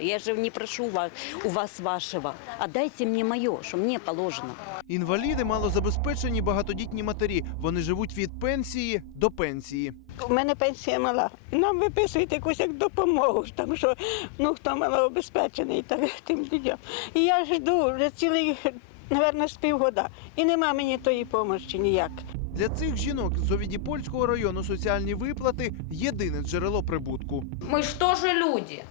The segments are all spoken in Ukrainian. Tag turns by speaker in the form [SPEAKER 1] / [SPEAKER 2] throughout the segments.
[SPEAKER 1] Я же не прошу вас, у вас вашего. Отдайте мне мое, что мне положено.
[SPEAKER 2] Інваліди малозабезпечені багатодітні матері. Вони живуть від пенсії до пенсії.
[SPEAKER 3] У мене пенсія мала. Нам виписують якусь як допомогу, ж там що ну хто малообезпечений, так тим людям. І я жду вже цілий, мабуть, з півгода. І нема мені тої допомоги ніяк.
[SPEAKER 2] Для цих жінок з Овідіпольського району соціальні виплати єдине джерело прибутку.
[SPEAKER 4] Мы же тоже люди.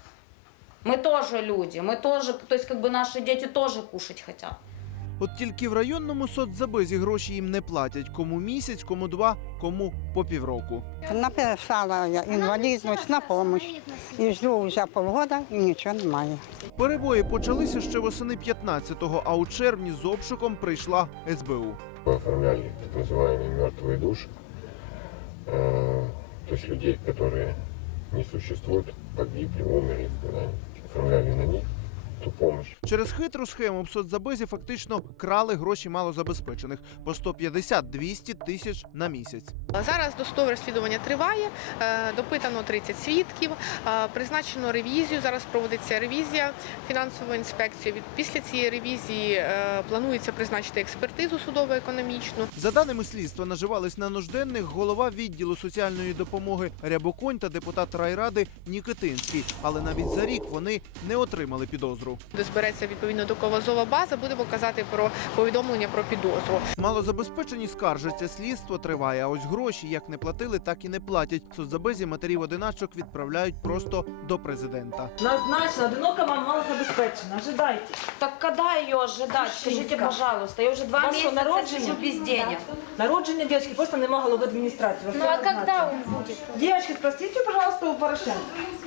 [SPEAKER 4] Мы тоже люди. Мы тоже, то есть как бы наши дети тоже кушать хотят.
[SPEAKER 2] От тільки в районному соцзабезі гроші їм не платять. Кому місяць, кому два, кому по півроку.
[SPEAKER 5] Написала я інвалідність на допомогу. І жду вже полгода і нічого немає.
[SPEAKER 2] Перебої почалися ще восени 15-го, а у червні з обшуком прийшла СБУ.
[SPEAKER 6] Мы оформляли так называемые мертвые души, Э, то есть людей, которые не существуют, погибли, умерли, да, оформляли на них ту помощь.
[SPEAKER 2] Через хитру схему в соцзабезі фактично крали гроші малозабезпечених по 150-200 тисяч на місяць.
[SPEAKER 7] Зараз досудове розслідування триває, е, допитано 30 свідків, е, призначено ревізію. Зараз проводиться ревізія фінансової інспекції. Від- Після цієї ревізії е, планується призначити експертизу судово-економічну.
[SPEAKER 2] За даними слідства, наживались на нужденних голова відділу соціальної допомоги Рябоконь та депутат райради Нікитинський. Але навіть за рік вони не отримали підозру.
[SPEAKER 7] Де збереться відповідно доказова база, будемо казати про повідомлення про підозру.
[SPEAKER 2] Малозабезпечені скаржаться, слідство триває. А ось гроші як не платили, так і не платять. Соцзабезі матерів одиначок відправляють просто до президента.
[SPEAKER 8] Назначена, одинока мама малозабезпечена. Ожидайте.
[SPEAKER 4] Так когда ее ожидать? Скажите, пожалуйста. Я уже два месяца
[SPEAKER 8] народження?
[SPEAKER 4] сижу без денег.
[SPEAKER 8] Народження дівчинки просто не могла в адміністрацію.
[SPEAKER 4] Ну а когда он будет?
[SPEAKER 8] Девочки, спросите, пожалуйста, у Порошенко.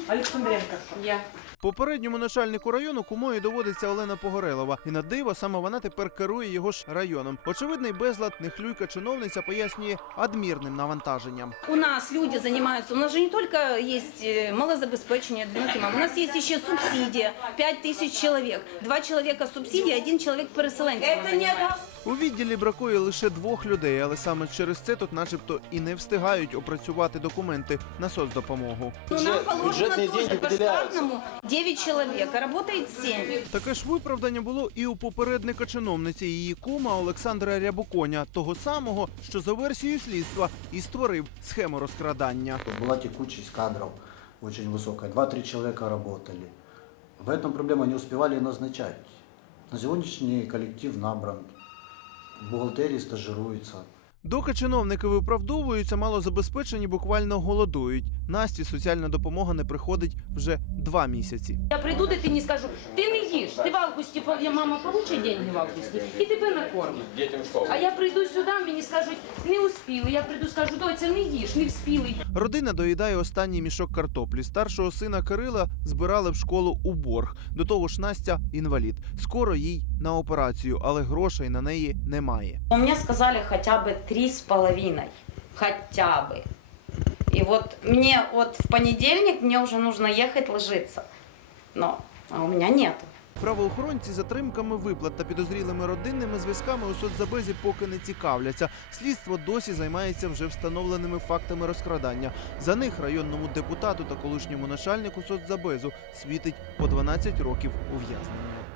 [SPEAKER 8] Олександренко.
[SPEAKER 4] Я.
[SPEAKER 2] Попередньому начальнику району кумою доводиться Олена Погорелова. І на диво саме вона тепер керує його ж районом. Очевидний безлад нехлюйка чиновниця пояснює адмірним навантаженням.
[SPEAKER 9] У нас люди занимаются, у нас же не только есть э, малозабеспечение, одинокие мамы, у нас есть еще субсидия, 5 тысяч человек. Два человека субсидия, один человек переселенцем
[SPEAKER 4] Это не
[SPEAKER 9] занимается.
[SPEAKER 2] У відділі бракує лише двох людей, але саме через це тут, начебто, і не встигають опрацювати документи на соцдопомогу.
[SPEAKER 9] Ну, нам положено тоже по штатному 9 человек, а работает 7.
[SPEAKER 2] Таке ж виправдання було і у попередника чиновниці її кума Олександра Рябоконя, того самого, що за версією слідства і створив схему розкрадання.
[SPEAKER 10] Была текучесть кадров очень высокая. Два-три человека работали. В этом проблема не успевали назначать. На сегодняшний коллектив набран. В стажируються. стажируется.
[SPEAKER 2] Доки чиновники виправдовуються, малозабезпечені буквально голодують. Насті соціальна допомога не приходить вже два місяці.
[SPEAKER 4] Я прийду дитині скажу, ти не їж, ти в августі, по- я мама получить деньги в августі, і тебе накормлю.
[SPEAKER 6] Детям что?
[SPEAKER 4] А я прийду сюди, мені скажуть, не успіли. Я прийду, скажу, доця, не їж, не вспіли.
[SPEAKER 2] Родина доїдає останній мішок картоплі. Старшого сина Кирила збирали в школу у борг. До того ж, Настя інвалід. Скоро їй на операцію, але грошей на неї немає.
[SPEAKER 4] У меня сказали хотя бы три с половиной. Хотя бы. И вот мне вот в понедельник мне уже нужно ехать ложиться. Но а у меня нет.
[SPEAKER 2] Правоохоронці затримками виплат та підозрілими родинними зв'язками у соцзабезі поки не цікавляться. Слідство досі займається вже встановленими фактами розкрадання. За них районному депутату та колишньому начальнику соцзабезу світить по 12 років ув'язнення.